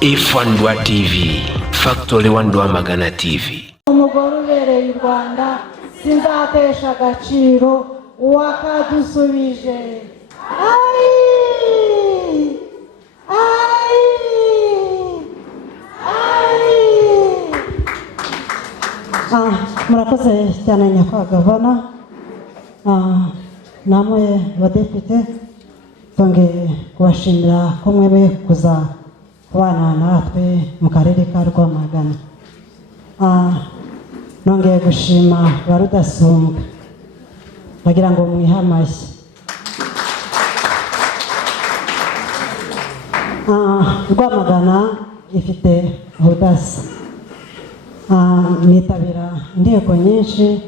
Ifandwa TV, Factory Wandwa Magana TV. Umugore ubereye u Rwanda sinzatesha agaciro uwakadusubije. Ai! Ai! Ai! Murakoze cyane nyakubahwa gavana. Namwe badepite twongeye kubashimira ko mwebe kuza kubana natwe mu karere ka Rwamagana. Nongeye gushima barudasumbwa bagira ngo mwihe amashyi. Rwamagana ifite ubudasa. Nitabira inteko nyinshi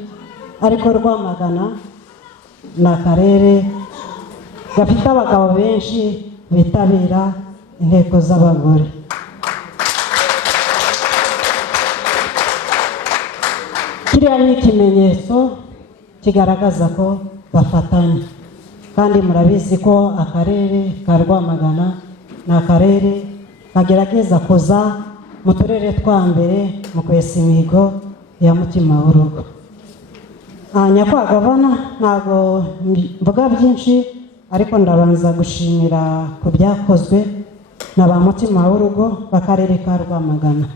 ariko Rwamagana ni akarere gafite abagabo benshi bitabira inteko z'abagore. Kiriya ni ikimenyetso kigaragaza ko bafatanya, kandi murabizi ko akarere ka Rwamagana ni akarere kagerageza kuza mu turere twa mbere mu kwesa imihigo ya mutima w'urugo. Nyakubahwa gavana, ntabwo mvuga byinshi ariko ndabanza gushimira ku byakozwe na ba mutima w'urugo b'akarere ka Rwamagana.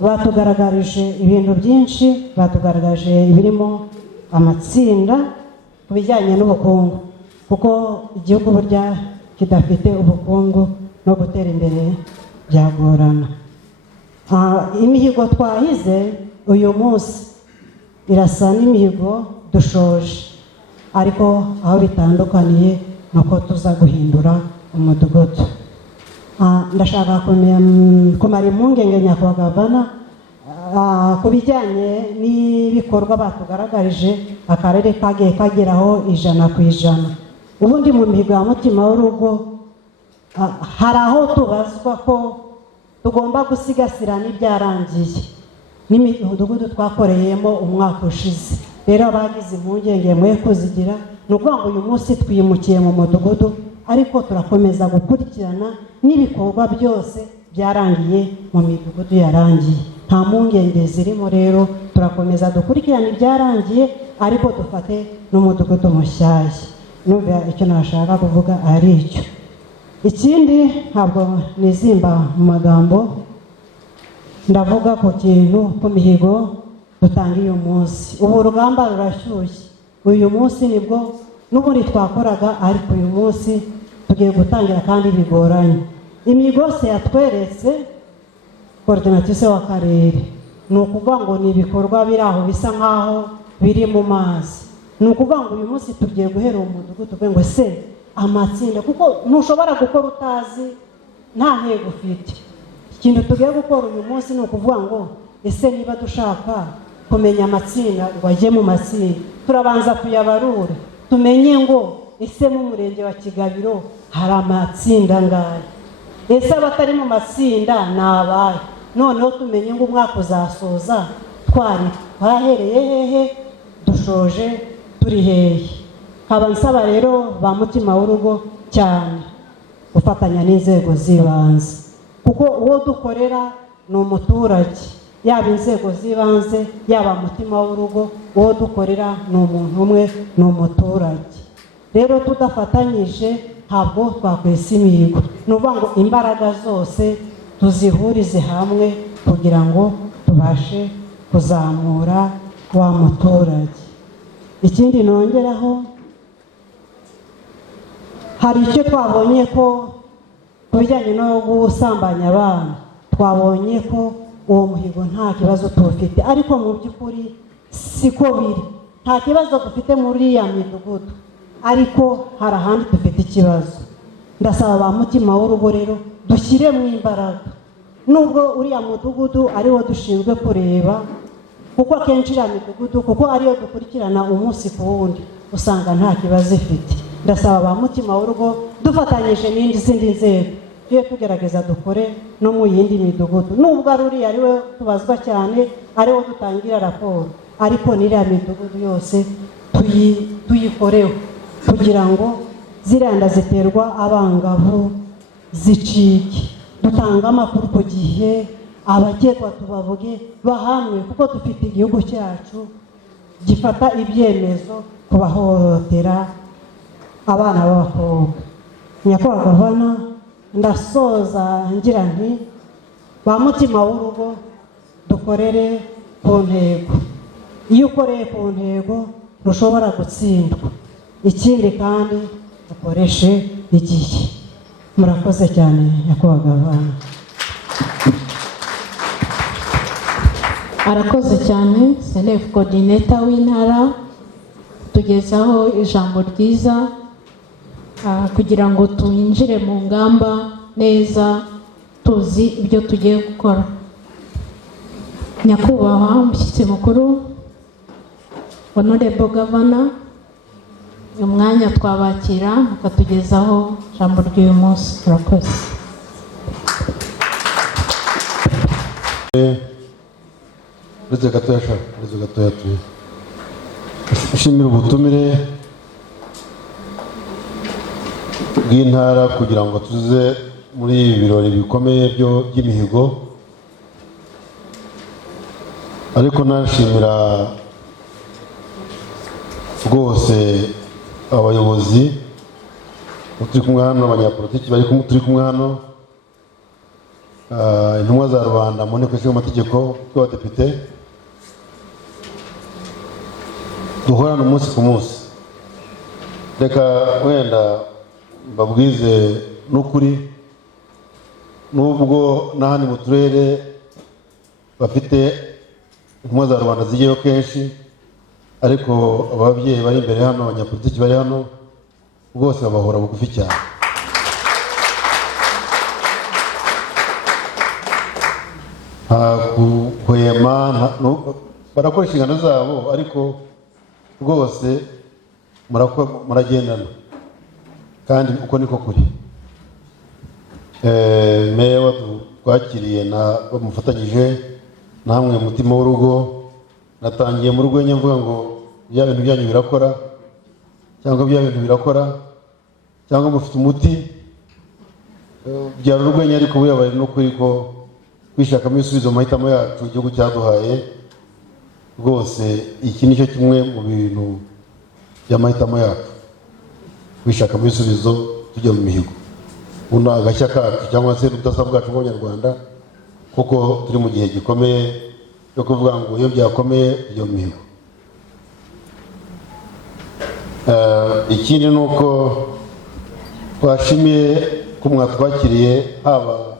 Batugaragarije ibintu byinshi, batugaragarije ibirimo amatsinda ku bijyanye n'ubukungu, kuko igihugu burya kidafite ubukungu no gutera imbere byagorana. Imihigo twahize uyu munsi irasa n'imihigo dushoje, ariko aho bitandukaniye nuko tuza guhindura umudugudu. Ndashaka kumara impungenge nyakubahwa gavana ku bijyanye n'ibikorwa batugaragarije akarere kagiye kageraho 100%. Ubundi mu mihigo ya mutima w'urugo hari aho tubazwa ko tugomba gusigasira n'ibyarangiye n'imidugudu twakoreyemo umwaka ushize. Rero abagize impungenge mwe kuzigira, ni ukuvuga ngo uyu munsi twimukiye mu mudugudu, ariko turakomeza gukurikirana n'ibikorwa byose byarangiye mu midugudu yarangiye. Nta mpungenge zirimo, rero turakomeza dukurikirana ibyarangiye ariko dufate n'umudugudu mushyashya. Numva icyo nashaka kuvuga ari icyo. Ikindi ntabwo nizimba mu magambo, ndavuga ku kintu ku mihigo dutangiye uyu munsi. Ubu urugamba rurashyushye. Uyu munsi nibwo n'ubundi twakoraga, ariko uyu munsi tugiye gutangira kandi bigoranye. Imihigo yose yatweretse coordinatrice w'akarere, ni ukuvuga ngo ni ibikorwa biri aho bisa nk'aho biri mu mazi. Ni ukuvuga ngo uyu munsi tugiye guhera umudugudu tuvuge ngo se amatsinda, kuko ntushobora gukora utazi nta ntego ufite. Ikintu tugiye gukora uyu munsi ni ukuvuga ngo ese niba dushaka kumenya amatsinda ngo ajye mu matsinda, turabanza tuyabarure tumenye ngo ese mu murenge wa Kigabiro hari amatsinda ngahe, ese abatari mu matsinda ni abahe. Noneho tumenye ngo umwaka uzasoza twahereye hehe, dushoje turi hehe. Nkaba nsaba rero ba mutima w'urugo cyane gufatanya n'inzego z'ibanze, kuko uwo dukorera ni umuturage, yaba inzego z'ibanze yaba mutima w'urugo, uwo dukorera ni umuntu umwe, ni umuturage. Rero tudafatanyije ntabwo twakwesa imihigo. Ni ukuvuga ngo imbaraga zose tuzihurize hamwe kugira ngo tubashe kuzamura wa muturage. Ikindi nongeraho, hari icyo twabonye ko ku bijyanye no gusambanya abana, twabonye ko uwo muhigo nta kibazo tuwufite, ariko mu by'ukuri siko biri. Nta kibazo dufite muri ya midugudu, ariko hari ahandi dufite ikibazo. Ndasaba ba mutima w'urugo rero dushyiremo imbaraga, nubwo uriya mudugudu ariwo dushinzwe kureba, kuko akenshi iriya midugudu kuko ariyo dukurikirana umunsi ku wundi usanga nta kibazo ifite. Ndasaba ba mutima w'urugo dufatanyije n'izindi nzego tujye tugerageza dukore no mu yindi midugudu, nubwo ari uriya ariwe tubazwa cyane, ariwo dutangira raporo, ariko n'iriya midugudu yose tuyikoreho kugira ngo ziriya nda ziterwa abangavu zicike. dutanga amakuru ku gihe, abakekwa tubavuge bahanwe, kuko dufite igihugu cyacu gifata ibyemezo kubahohotera abana b'abakobwa. Nyakubahwa Gavana, ndasoza ngira nti ba mutima w'urugo dukorere ku ntego. Iyo ukoreye ku ntego ntushobora gutsindwa. Ikindi kandi ukoreshe igihe. Murakoze cyane Nyakubahwa Gavana. Arakoze cyane Senef Coordinator w'intara tugezaho ijambo ryiza kugira ngo twinjire mu ngamba neza tuzi ibyo tugiye gukora. Nyakubahwa umushyitsi mukuru Honorable Governor, uyu mwanya twabakira mukatugezaho ijambo ry'uyu munsi. Murakoze. Uretse gatoya ushimira ubutumire bw'intara kugira ngo tuze muri ibi birori bikomeye by'imihigo, ariko nashimira rwose abayobozi turi kumwe hano, abanyapolitiki turi kumwe hano, intumwa za rubanda mu nteko ishinga amategeko y'abadepite, duhorana umunsi ku munsi. Reka wenda mbabwize n'ukuri, nubwo n'ahandi mu turere bafite intumwa za rubanda zigiyeyo kenshi, ariko ababyeyi bari imbere hano, abanyapolitiki bari hano rwose babahora bugufi cyane. Kuhema barakora inshingano zabo, ariko rwose muragendana, kandi uko niko kuri. Meya twakiriye na bamufatanyije namwe mutima w'urugo, natangiye mu rwenya mvuga ngo bya bintu byanyu birakora, cyangwa bya bintu birakora, cyangwa mufite umuti, byari urwenya, ariko buriya bari no kuri ko kwishakamo ibisubizo mu mahitamo yacu igihugu cyaduhaye. Rwose iki nicyo kimwe mu bintu by'amahitamo yacu, kwishakamo ibisubizo tujya mu mihigo. Uno agashya kacu cyangwa se ubudasa bwacu bw'Abanyarwanda, kuko turi mu gihe gikomeye cyo kuvuga ngo iyo byakomeye tujya mu mihigo. Ikindi ni uko twashimiye ko mwatwakiriye, haba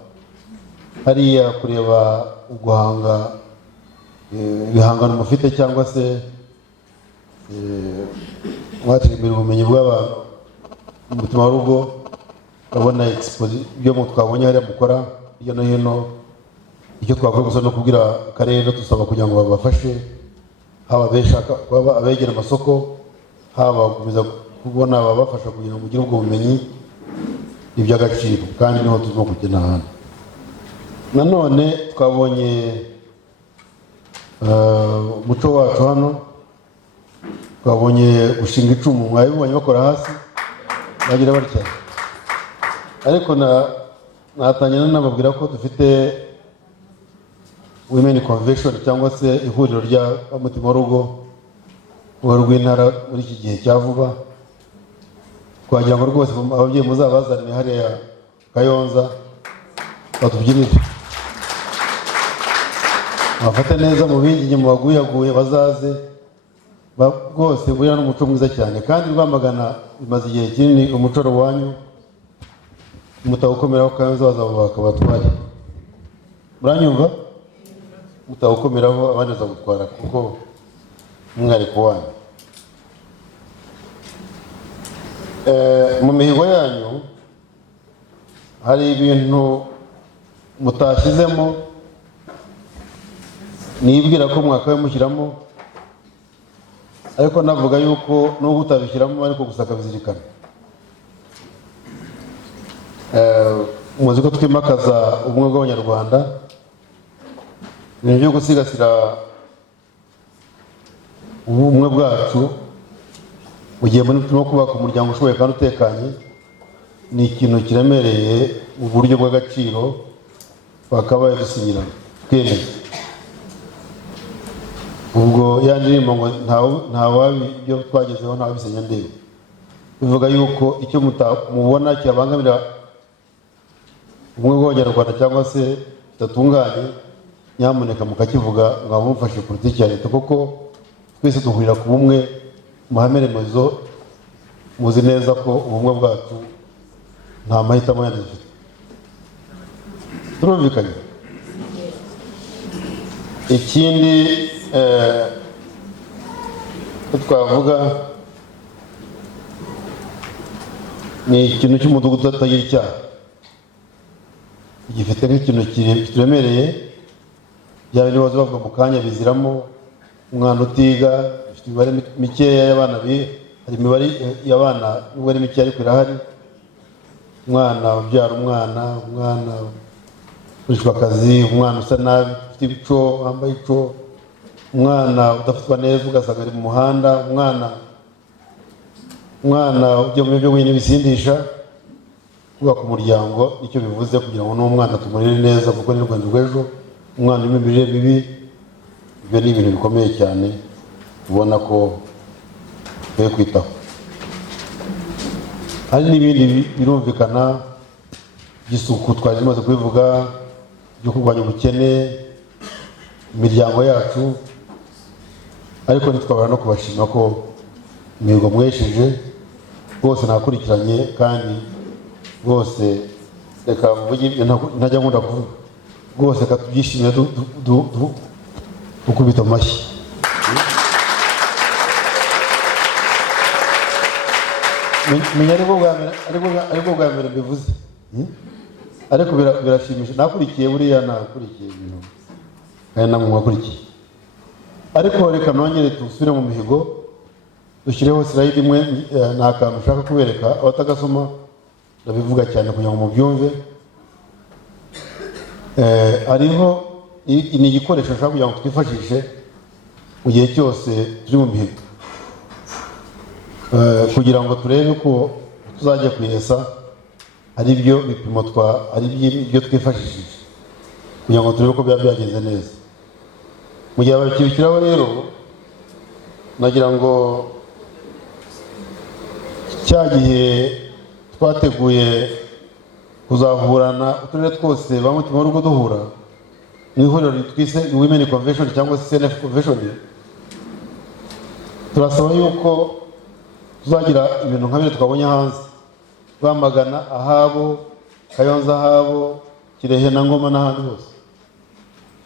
hariya kureba uguhanga ibihangano mufite, cyangwa se mwateza imbere ubumenyi bw'abantu mu mutima w'urugo. Urabona ibyo twabonye hariya mukora hirya no hino. Icyo twakora gusa no kubwira akarere dusaba kugira ngo babafashe, haba abegera amasoko, haba gukomeza kubona ababafasha kugira ngo mugire ubwo bumenyi iby'agaciro, kandi niho turimo kugenda ahantu. Nanone twabonye umuco wacu hano, twabonye gushinga icumu, mwabibonye bakora hasi bagira batya, ariko natangira nababwira ko dufite Women Convention, cyangwa se ihuriro ry'umutima w'urugo rw'intara muri iki gihe cya vuba. Twagira ngo rwose ababyeyi muzabazanire hariya Kayonza batubyinire, bafate neza mu bingi mu baguyaguye, bazaze rwose. Buriya n'umuco mwiza cyane, kandi Rwamagana bimaze igihe kinini umuco wanyu mutawukomeraho, Kayonza bazaba bakabatwara. Muranyumva? Mutawukomeraho abandi bazagutwara, kuko umwihariko wanyu. Mu mihigo yanyu hari ibintu mutashyizemo, nibwira ko mwakabaye mushyiramo, ariko navuga yuko nubwo utabishyiramo ariko gusa akabizirikana. Muzi ko twimakaza ubumwe bw'Abanyarwanda, ibintu byo gusigasira ubumwe bwacu mu gihe turimo kubaka umuryango ushoboye kandi utekanye, ni ikintu kiremereye mu buryo bw'agaciro twakabaye dusinyirana twemeza. Ubwo ya ndirimbo ngo ntawabi ibyo twagezeho ntawabisenya ndebe, bivuga yuko icyo mubona cyabangamira ubumwe bw'Abanyarwanda cyangwa se kidatunganye, nyamuneka mukakivuga ngo mumfashe politiki ya leta, kuko twese duhurira ku bumwe, mahame remezo. Muzi neza ko ubumwe bwacu nta mahitamo yandi dufite. Turumvikanye. Ikindi twavuga ni ikintu cy'umudugudu utagira icyaha, gifite nk'ikintu kiremereye. Byaba ibibazo bavuga mu kanya biziramo umwana utiga, bifite imibare mikeya y'abana, hari imibare y'abana nubwo ari mikeya ariko irahari. Umwana ubyara umwana urishwa akazi, umwana usa nabi, ufite ibico, wambaye ico, umwana udafatwa neza ugasanga ari mu muhanda, umwana ujya mu byo wenyine bisindisha. Kubaka umuryango nicyo bivuze, kugira ngo n'umwana tumurere neza, kuko ni Rwanda rw'ejo. Umwana urimo imirire mibi, ibyo ni ibintu bikomeye cyane, ubona ko dukwiye kwitaho. Hari n'ibindi birumvikana by'isuku twari tumaze kubivuga, byo kurwanya ubukene, imiryango yacu. Ariko ntitwabura no kubashima ko imihigo mwesheje rwose nakurikiranye, kandi rwose reka mvuge ntajya nkunda kuvuga, rwose reka tubyishimire dukubita amashyi. Menya aribwo bwa mbere mbivuze, ariko birashimisha. Nakurikiye buriya, nakurikiye ibintu kandi namwe mwakurikiye. Ariko reka nongere tusubire mu mihigo, dushyireho slide imwe. Ni akantu ushaka kubereka abatagasoma, ndabivuga cyane kugira ngo mubyumve. Hariho ni igikoresho ushaka kugira ngo twifashishe mu gihe cyose turi mu mihigo, kugira ngo turebe ko tuzajya kwihesa ari byo bipimo ari byo twifashishije, kugira ngo turebe ko byaba byagenze neza. Mu gihe bakibikiraho rero, nagira ngo cya gihe twateguye kuzahurana uturere twose ba Mutima w'Urugo duhura mu ihuriro twise Women Convention cyangwa se CNF Convention, turasaba yuko tuzagira ibintu nka bire twabonye hanze, Rwamagana ahabo, Kayonza ahabo, Kirehe na Ngoma n'ahandi hose.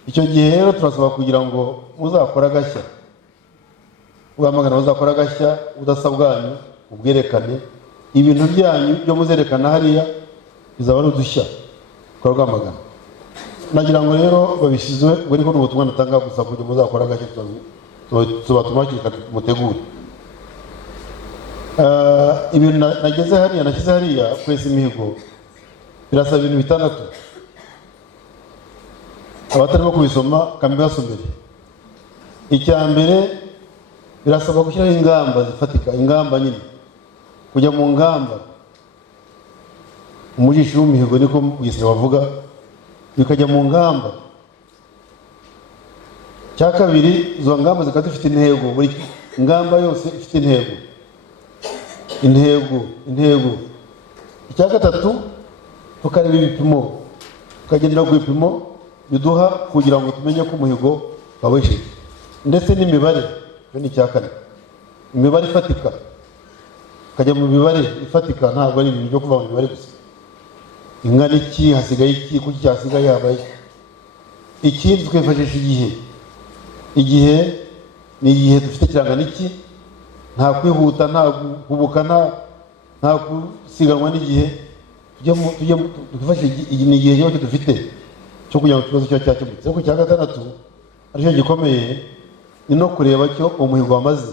Icyo gihe rero turasaba kugira ngo muzakora agashya, Rwamagana muzakora agashya, udasa bwanyu ubwerekane, ibintu byanyu byo muzerekana hariya bizaba ari udushya kwa Rwamagana. Nagira ngo rero babishizwe buri ko n'ubutumwa natanga gusa kugira muzakora agashya, tubatuma mutegure. Ibintu nashyize hariya kwesa imihigo birasaba ibintu bitandatu. Abatarimo kubisoma kambibasomere. Icya mbere, birasaba gushyiraho ingamba zifatika, ingamba nyine, kujya mu ngamba. Umujishi w'imihigo niko Bugesera bavuga, bikajya mu ngamba. Cya kabiri, izo ngamba zikaba zifite intego, buri ngamba yose ifite intego. Icya gatatu, tukareba ibipimo, tukagendera ku bipimo biduha kugira ngo tumenye ko umuhigo wawesheje, ndetse n'imibare. Iyo ni icya kane, imibare ifatika, ukajya mu mibare ifatika, ntabwo ari ibintu byo kuva mu mibare gusa. Ingana iki, hasigaye iki, kuki cyasigaye, habaye. Ikindi twifashisha igihe ni igihe dufite kirangana iki, nta kwihuta, nta guhubuka, nta gusiganwa n'igihe. Twifashisha ni igihe cyo dufite cyo kugira ngo ikibazo kiba cyakemutse. Ariko cya gatandatu aricyo gikomeye, ni no kureba cyo umuhigo wamaze.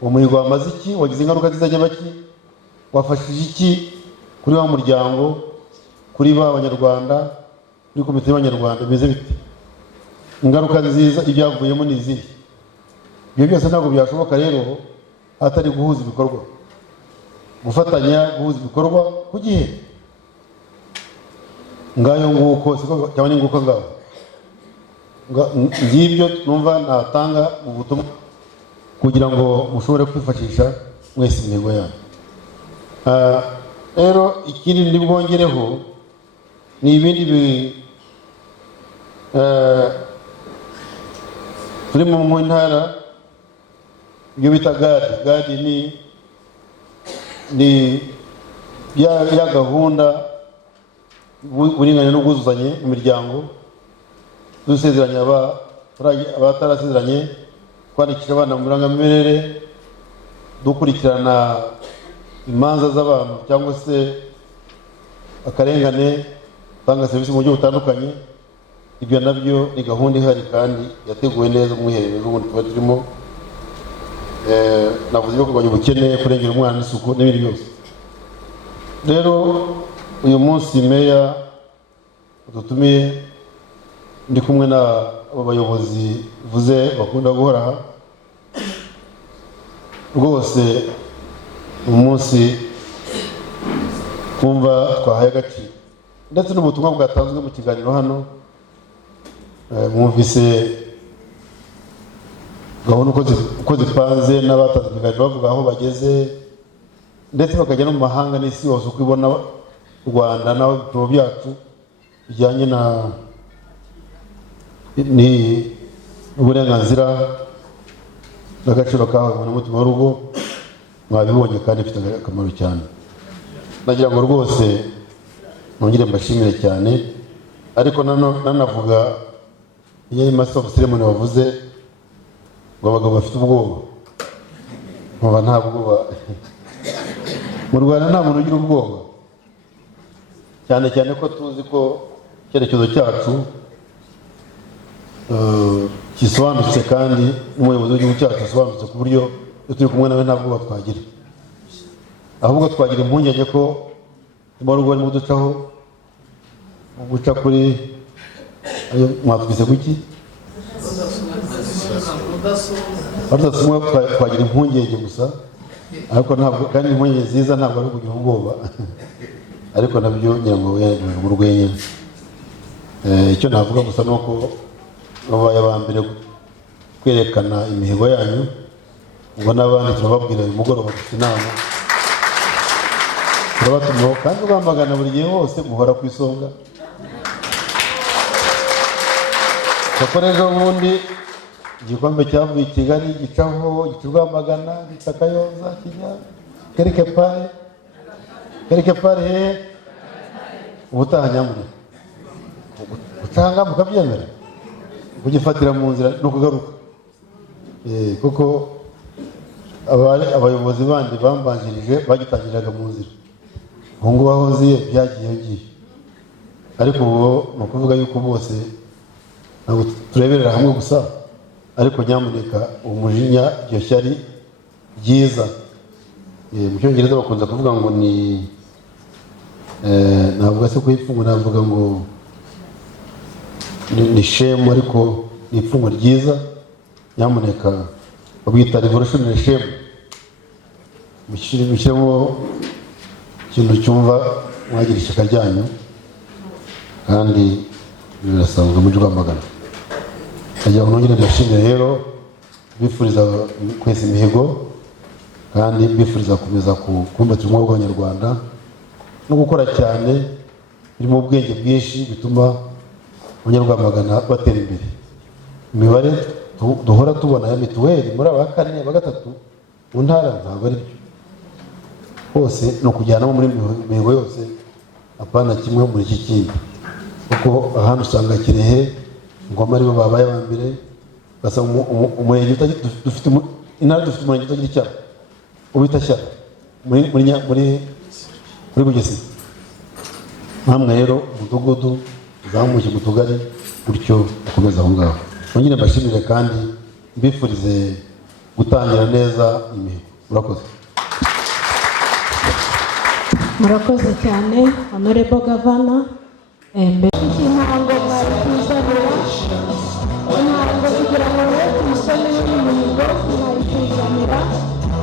Umuhigo wamaze iki, wagize ingaruka zizajya baki, wafashije iki kuri wa muryango, kuri ba Abanyarwanda, kuri komite y'Abanyarwanda, bimeze bite, ingaruka nziza ibyavuyemo ni izihe. Ibyo byose ntabwo byashoboka rero hatari guhuza ibikorwa, gufatanya, guhuza ibikorwa ku gihe. ngayo nguko siko cyangwa ni nguko ngaho ngibyo numva natanga mu butumwa kugira ngo mushobore kwifashisha mwese imihigo yanyu. Rero ikindi ndibwongereho ni ibindi turi mu ntara ibyo bita gadi ni ya gahunda uburinganire n'ubwuzuzanye mu miryango, dusezeranya abatarasezeranye kwandikisha abana mu irangamimerere, dukurikirana imanza z'abantu cyangwa se akarengane, tanga serivisi mu buryo butandukanye. Ibyo nabyo ni gahunda ihari kandi yateguwe neza mu mwiherero w'ubundi tuba turimo. Navuze ko kurwanya ubukene, kurengera umwana n'isuku n'ibindi byose. Rero uyu munsi meya dutumiye ndi kumwe n'abo bayobozi vuze bakunda guhora aha, rwose umunsi twumva twahaye agaciro ndetse n'ubutumwa bwatanzwe mu kiganiro hano. Mwumvise gahunda uko zipanze n'abatanze ikiganiro bavuga aho bageze, ndetse bakajya no mu mahanga n'isi yose uko ibona u Rwanda n'ibipimo byacu bijyanye n'uburenganzira n'agaciro kahawe n'umutima w'urugo. Mwabibonye kandi bifite akamaro cyane. Nagira ngo rwose nongere mbashimire cyane, ariko nanavuga iyo master of ceremony wavuze ngo abagabo bafite ubwoba. Nta bwoba mu Rwanda, nta muntu ugira ubwoba, cyane cyane ko tuzi ko icyerekezo cyacu gisobanutse kandi n'umuyobozi w'igihugu cyacu asobanutse ku buryo iyo turi kumwe nawe nta bwoba twagira, ahubwo twagira impungenge ko urugo barimo ducaho guca kuri mwatwise kuki badasumwa, twagira impungenge gusa, ariko ntabwo kandi impungenge nziza ntabwo ari kugira ubwoba ariko nabyo ngira ngo yanyuze mu rwenya. Icyo navuga gusa nuko babaye aba mbere kwerekana imihigo yanyu, ngo n'abandi turababwira uyu mugoroba dufite inama, turabatumaho kandi ubamagana buri gihe hose guhora ku isonga. Cyakora ejo bundi igikombe cyavuye i Kigali gicaho gica Rwamagana, gica Kayonza, kijya kereke pare hehe, ubutaha nyamure ucanga mukabyemera kugifatira mu nzira no kugaruka, kuko abayobozi bandi bambanjirije bagitangiraga mu nzira, ubu ngubu aho ziye byagiye, ariko ubu ni ukuvuga yuko bose ntabwo tureberera hamwe gusa, ariko nyamuneka umujinya, iryo shyari ryiza, mu cyongereza bakunze kuvuga ngo ni navuga se kuyipfunga, navuga ngo ni shame, ariko ni ipfungo ryiza. Nyamuneka babwita revolutionary shame, mushyiremo ikintu cyumva mwagira ishyaka ryanyu, kandi birasanzwe muri Rwamagana. Nagira ngo nongere ndashimire rero, bifuriza kwesa imihigo kandi bifuriza gukomeza kumbatira umwuga w'Abanyarwanda no gukora cyane birimo ubwenge bwinshi bituma Abanyarwamagana batera imbere. Imibare duhora tubona ya mituweli muri aba kane aba gatatu mu ntara ntabwo ari byo, hose no kujyanamo muri mihigo yose, apana kimwe muri iki kindi, kuko ahantu usanga Kirehe, Ngoma aribo babaye aba mbere, basaba umurenge dufite intara, dufite umurenge utagira icyaro ubita Shyara muri Bugesera. Namwe rero umudugudu uzamuke mu tugari gutyo ukomeza aho ngaho. Nongere mbashimire kandi mbifurize gutangira neza imihigo. Murakoze. Murakoze cyane Honorable Governor. Intango mwari kuzanira intango kugira ngo mwe tumusome n'imihigo mwari kuzanira.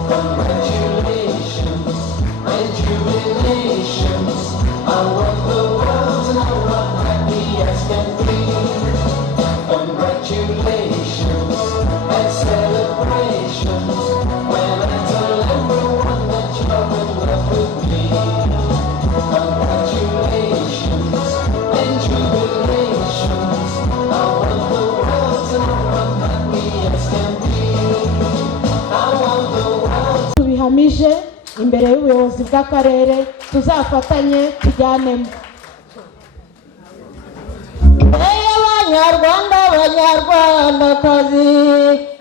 Congratulations, I want the world to know. ubuyobozi bw'akarere tuzafatanye tujyanemo. Banyarwanda banyarwandakazi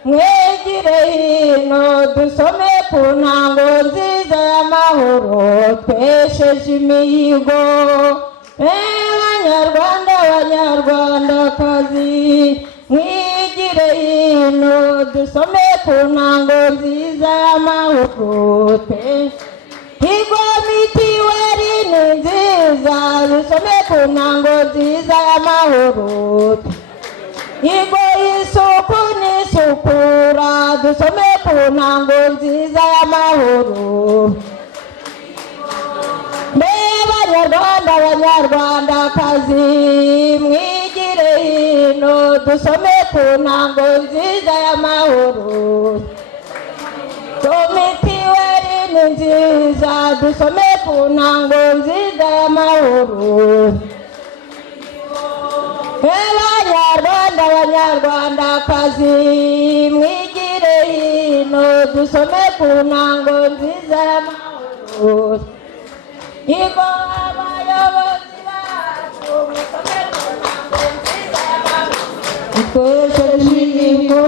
mwegire hino dusome ku ntango nziza y'amahoro twesheje imihigo. Banyarwanda banyarwandakazi mwigire hino dusome ku ntango nziza y'amahoro higo mitiweri ni nziza dusome ku ntango nziza y'amahoro. Higo isuku n'isukura dusome ku ntango nziza y'amahoro. Banyarwanda banyarwandakazi mwigire hino dusome ku ntango nziza y'amahoro. Mitiweri ni nziza dusome ku ntango nziza y'amahoro. Banyarwanda banyarwandakazi mwigire hino dusome ku ntango nziza y'amahoro. Higo abayobozi bacu musome ku ntango nziza y'amahoro. Twesheje imihigo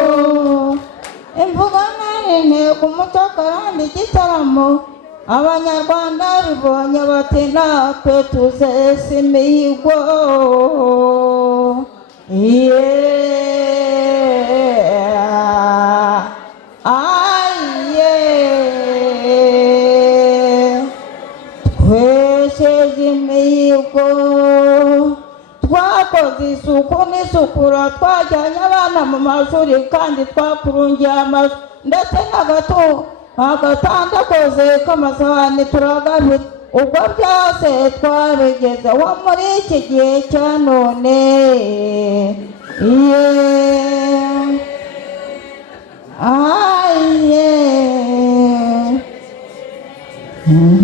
imvugo n'intego umuco kandi igitaramo abanyarwanda bibonye bati natwe tuzese imihigo. Twesheje imihigo twakoze isuku n'isukura twajyanye abana mu mashuri kandi twakurungiye amazu ndetse agatanda koze k'amasahani turagafite. Ubwo byose twabigezeho muri iki gihe cya none.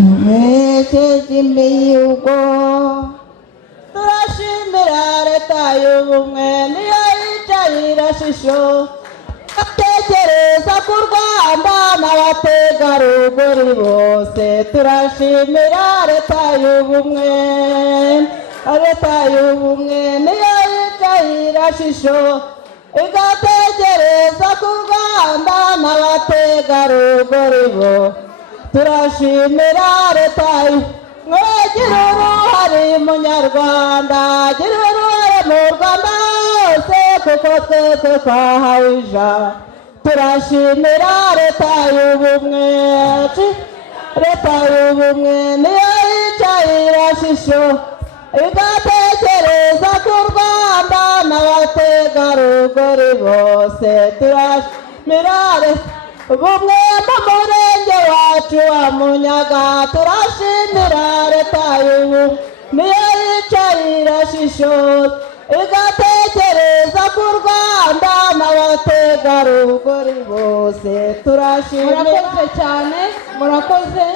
Twesheje imihigo turashimira leta y'ubumwe niyo yicaye irashisho atekereza ku Rwanda n'abategarugori bose. Turashimira leta y'ubumwe niyo yicaye irashisho igatekereza ku Rwanda n'abategarugori bose. Turashimira leta mwagira uruhare munyarwanda gira uruhare mu Rwanda hose kuko twese twahawe ijambo. Turashimira leta y'ubumwe niyo yicaye irashisho igatekereza ku Rwanda n'abategarugori bose. Turashimira leta ubumwe mu murenge wacu wa Munyaga. Turashimira leta y'ubumwe niyo yicaye irashisho igatekereza ku Rwanda n'abategarugori bose. Turashimira. Murakoze cyane, murakoze.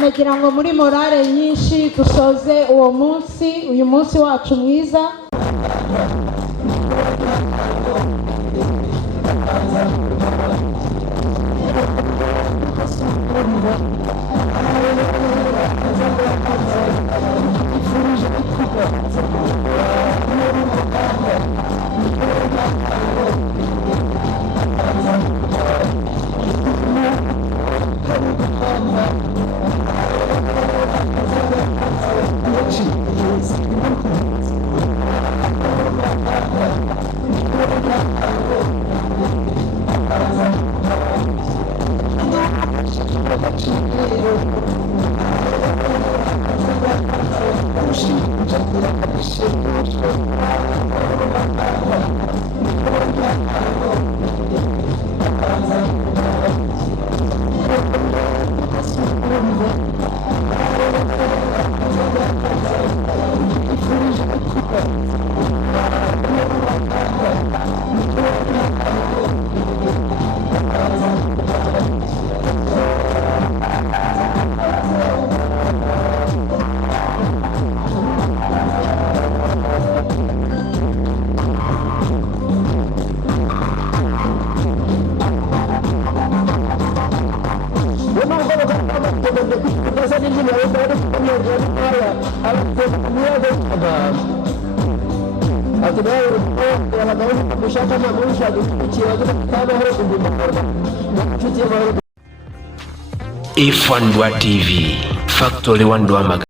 Nagira ngo muri morale nyinshi dusoze uyu munsi wacu mwiza. Ifandwa TV, Factory Wandwa Magazine.